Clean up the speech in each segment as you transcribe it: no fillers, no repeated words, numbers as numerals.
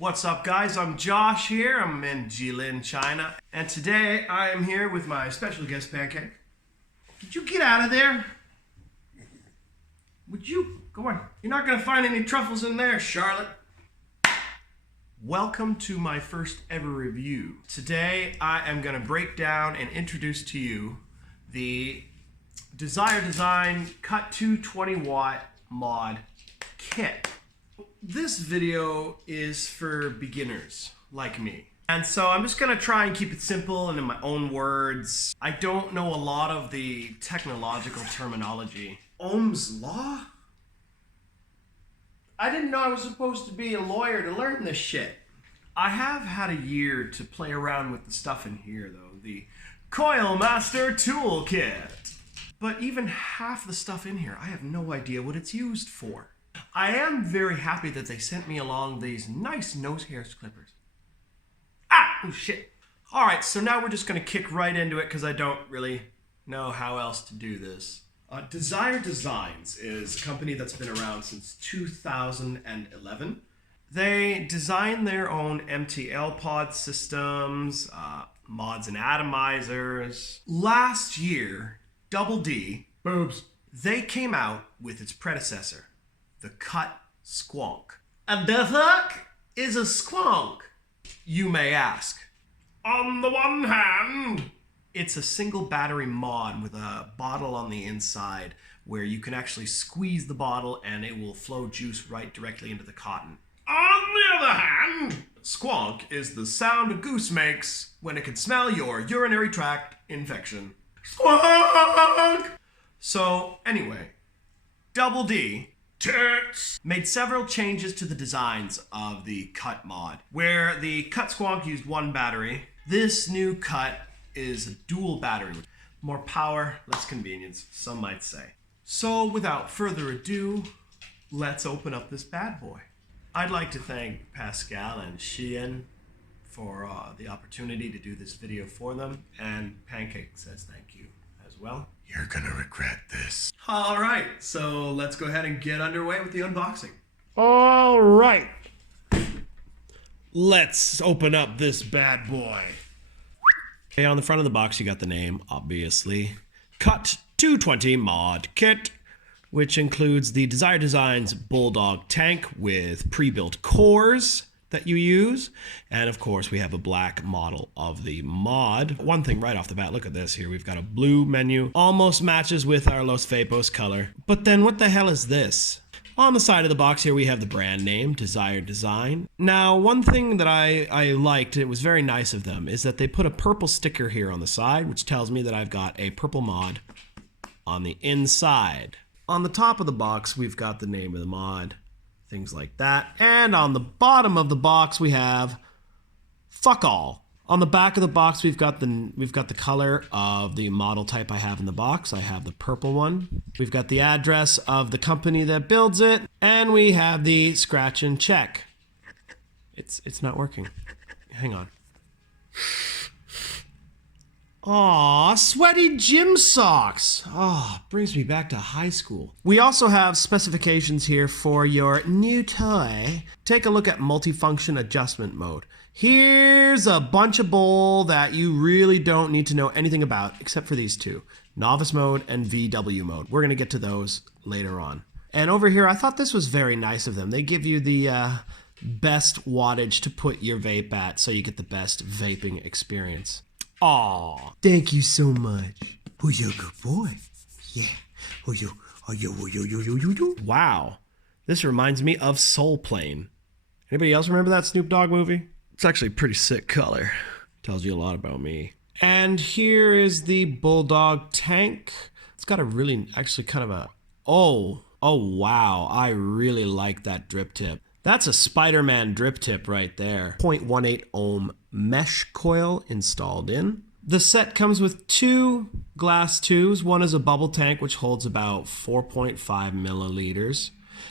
What's up, guys? I'm Josh here. I'm in Jilin, China. And today I am here with my special guest, Pancake. Did you get out of there? Would you? Go on. You're not going to find any truffles in there, Charlotte. Welcome to my first ever review. Today I am going to break down and introduce to you the Desire Design Cut 220 Watt Mod Kit. This video is for beginners like me. And so I'm just gonna try and keep it simple and in my own words. I don't know a lot of the technological terminology. Ohm's law? I didn't know I was supposed to be a lawyer to learn this shit. I have had a year to play around with the stuff in here though. The Coil Master Toolkit. But even half the stuff in here, I have no idea what it's used for. I am very happy that they sent me along these nice nose hair clippers. Oh shit. Alright, so now we're just going to kick right into it because I don't really know how else to do this. Desire Designs is a company that's been around since 2011. They design their own MTL pod systems, mods and atomizers. Last year, Double D, boobs, they came out with its predecessor, the Cut Squonk. And the fuck is a squonk, you may ask? On the one hand, it's a single battery mod with a bottle on the inside where you can actually squeeze the bottle and it will flow juice right directly into the cotton. On the other hand, squonk is the sound a goose makes when it can smell your urinary tract infection. Squonk! So anyway, Double D Tits made several changes to the designs of the Cut mod. Where the Cut Squonk used one battery, this new Cut is a dual battery. More power, less convenience, some might say. So without further ado, let's open up this bad boy. I'd like to thank Pascal and Xian for the opportunity to do this video for them, and Pancake says thank you as well. You're gonna regret this. Alright, so let's go ahead and get underway with the unboxing. Alright. Let's open up this bad boy. Okay, on the front of the box you got the name, obviously. Cut 220 Mod Kit, which includes the Desire Designs Bulldog Tank with pre-built cores that you use. And of course we have a black model of the mod. One thing right off the bat, look at this here. We've got a blue menu, almost matches with our Los Vapos color. But then what the hell is this? On the side of the box here we have the brand name, Desire Design. Now one thing that I liked, it was very nice of them, is that they put a purple sticker here on the side, which tells me that I've got a purple mod on the inside. On the top of the box we've got the name of the mod, things like that. And on the bottom of the box we have fuck all. On the back of the box we've got the color of the model type I have in the box. I have the purple one. We've got the address of the company that builds it, and we have the scratch and check. It's not working. Hang on. Aw, sweaty gym socks. Oh, brings me back to high school. We also have specifications here for your new toy. Take a look at multifunction adjustment mode. Here's a bunch of bull that you really don't need to know anything about except for these two, novice mode and VW mode. We're gonna get to those later on. And over here, I thought this was very nice of them. They give you the best wattage to put your vape at so you get the best vaping experience. Aw, thank you so much. Oh, you're a good boy. Yeah. Oh, you. Wow, this reminds me of Soul Plane. Anybody else remember that Snoop Dogg movie? It's actually a pretty sick color. Tells you a lot about me. And here is the Bulldog Tank. It's got a really, actually kind of a, oh wow, I really like that drip tip. That's a Spider-Man drip tip right there. 0.18 ohm mesh coil installed in. The set comes with two glass tubes. One is a bubble tank, which holds about 4.5 milliliters.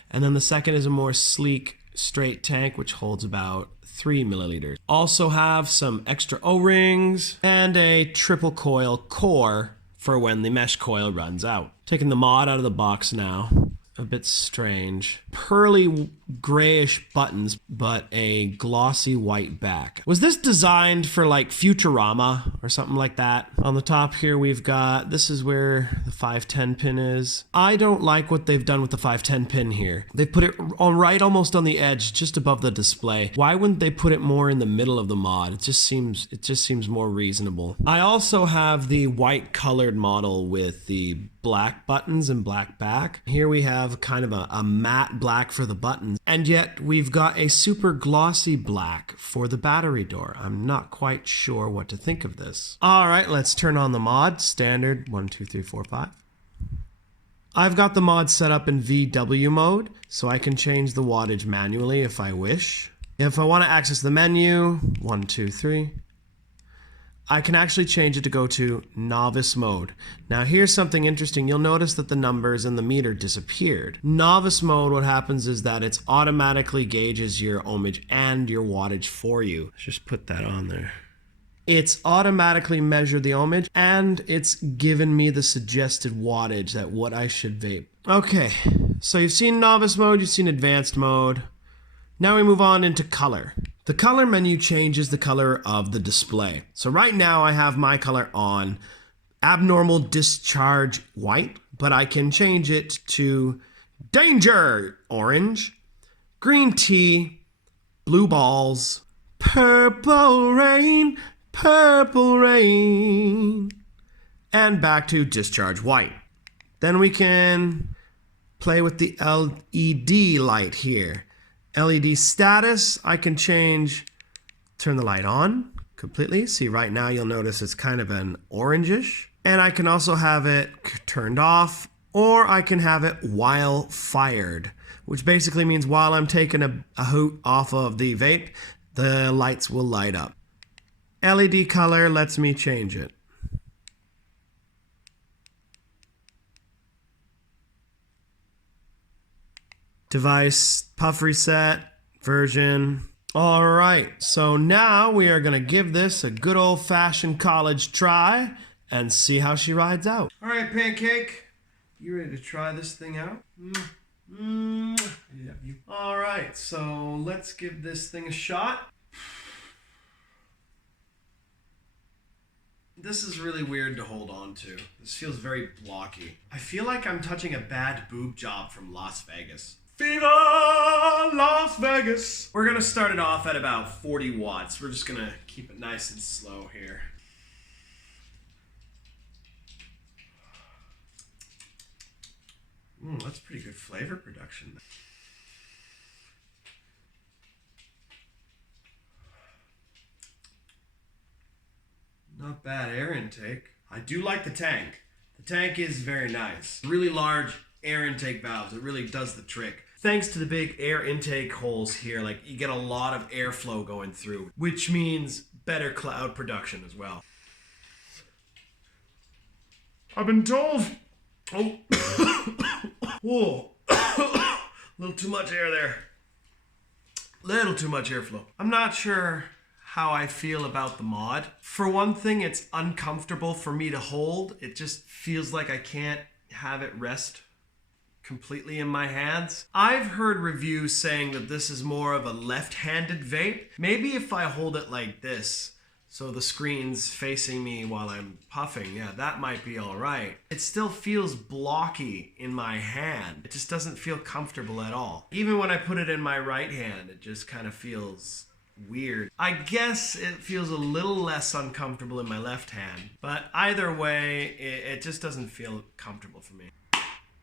And then the second is a more sleek, straight tank, which holds about 3 milliliters. Also have some extra O-rings and a triple coil core for when the mesh coil runs out. Taking the mod out of the box now. a bit strange. Pearly grayish buttons, but a glossy white back. Was this designed for like Futurama or something like that? On the top here we've got, this is where the 510 pin is. I don't like what they've done with the 510 pin here. They put it on right almost on the edge, just above the display. Why wouldn't they put it more in the middle of the mod? It just seems more reasonable. I also have the white colored model with the black buttons and black back. Here we have kind of a matte black for the buttons, and yet we've got a super glossy black for the battery door. I'm not quite sure what to think of this. All right, let's turn on the mod. Standard 1, 2, 3, 4, 5. I've got the mod set up in VW mode, so I can change the wattage manually if I wish. If I want to access the menu, 1, 2, 3, I can actually change it to go to novice mode. Now here's something interesting. You'll notice that the numbers in the meter disappeared. Novice mode, what happens is that it automatically gauges your ohmage and your wattage for you. Let's just put that on there. It's automatically measured the ohmage and it's given me the suggested wattage that what I should vape. Okay, so you've seen novice mode, you've seen advanced mode. Now we move on into color. The color menu changes the color of the display. So right now I have my color on abnormal discharge white, but I can change it to danger orange, green tea, blue balls, purple rain, and back to discharge white. Then we can play with the LED light here. LED status, I can change, turn the light on completely. See, right now you'll notice it's kind of an orangish. And I can also have it turned off, or I can have it while fired, which basically means while I'm taking a hoot off of the vape, the lights will light up. LED color lets me change it. Device, puff reset, version. All right, so now we are gonna give this a good old-fashioned college try and see how she rides out. All right, Pancake, you ready to try this thing out? Yeah. All right, so let's give this thing a shot. This is really weird to hold on to. This feels very blocky. I feel like I'm touching a bad boob job from Las Vegas. Viva Las Vegas! We're gonna start it off at about 40 watts. We're just gonna keep it nice and slow here. That's pretty good flavor production. Not bad air intake. I do like the tank. The tank is very nice. Really large air intake valves. It really does the trick. Thanks to the big air intake holes here, like you get a lot of airflow going through, which means better cloud production as well. I've been told. Oh, whoa, a little too much air there. Little too much airflow. I'm not sure how I feel about the mod. For one thing, it's uncomfortable for me to hold. It just feels like I can't have it rest completely in my hands. I've heard reviews saying that this is more of a left-handed vape. Maybe if I hold it like this, so the screen's facing me while I'm puffing, yeah, that might be all right. It still feels blocky in my hand. It just doesn't feel comfortable at all. Even when I put it in my right hand, it just kind of feels weird. I guess it feels a little less uncomfortable in my left hand, but either way, it just doesn't feel comfortable for me.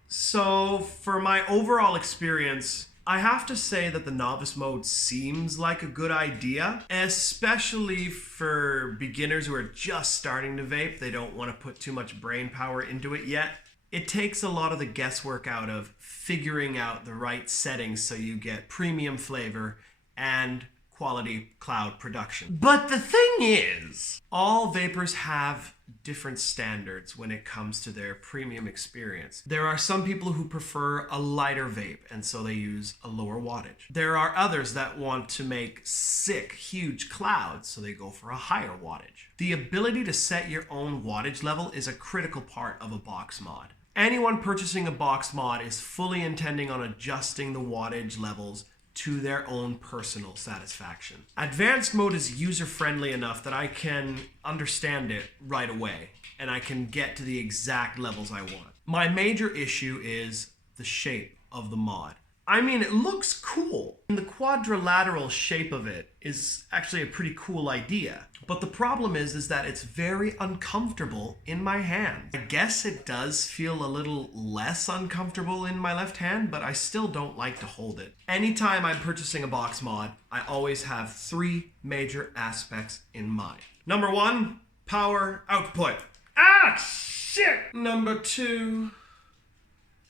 So for my overall experience, I have to say that the novice mode seems like a good idea, especially for beginners who are just starting to vape. They don't want to put too much brain power into it yet. It takes a lot of the guesswork out of figuring out the right settings so you get premium flavor and quality cloud production. But the thing is, all vapors have different standards when it comes to their premium experience. There are some people who prefer a lighter vape, and so they use a lower wattage. There are others that want to make sick, huge clouds, so they go for a higher wattage. The ability to set your own wattage level is a critical part of a box mod. Anyone purchasing a box mod is fully intending on adjusting the wattage levels to their own personal satisfaction. Advanced mode is user-friendly enough that I can understand it right away, and I can get to the exact levels I want. My major issue is the shape of the mod. I mean, it looks cool. And the quadrilateral shape of it is actually a pretty cool idea. But the problem is that it's very uncomfortable in my hand. I guess it does feel a little less uncomfortable in my left hand, but I still don't like to hold it. Anytime I'm purchasing a box mod, I always have 3 major aspects in mind. Number 1, power output. Ah, shit! Number 2,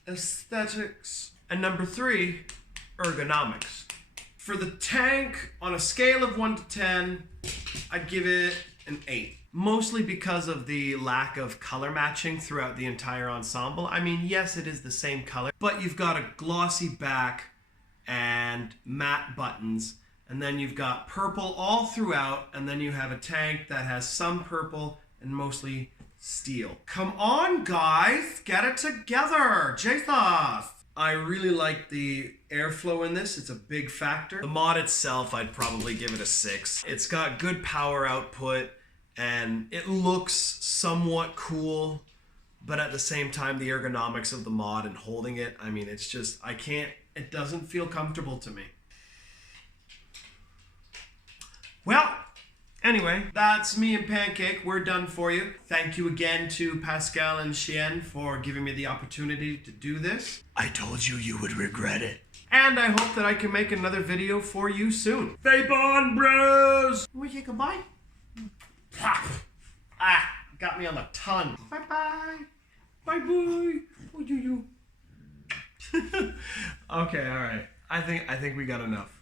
aesthetics. And number 3, ergonomics. For the tank, on a scale of 1 to 10, I'd give it an 8. Mostly because of the lack of color matching throughout the entire ensemble. I mean, yes, it is the same color, but you've got a glossy back and matte buttons, and then you've got purple all throughout, and then you have a tank that has some purple and mostly steel. Come on, guys, get it together, Jesus! I really like the airflow in this. It's a big factor. The mod itself, I'd probably give it a 6. It's got good power output and it looks somewhat cool, but at the same time, the ergonomics of the mod and holding it, I mean, it's just, it doesn't feel comfortable to me. Well, anyway, that's me and Pancake. We're done for you. Thank you again to Pascal and Chien for giving me the opportunity to do this. I told you you would regret it. And I hope that I can make another video for you soon. Vape on, bros! Can we say goodbye? Ah, got me on the tongue. Bye-bye. Bye-bye. Oh, you. Okay, all right. I think we got enough.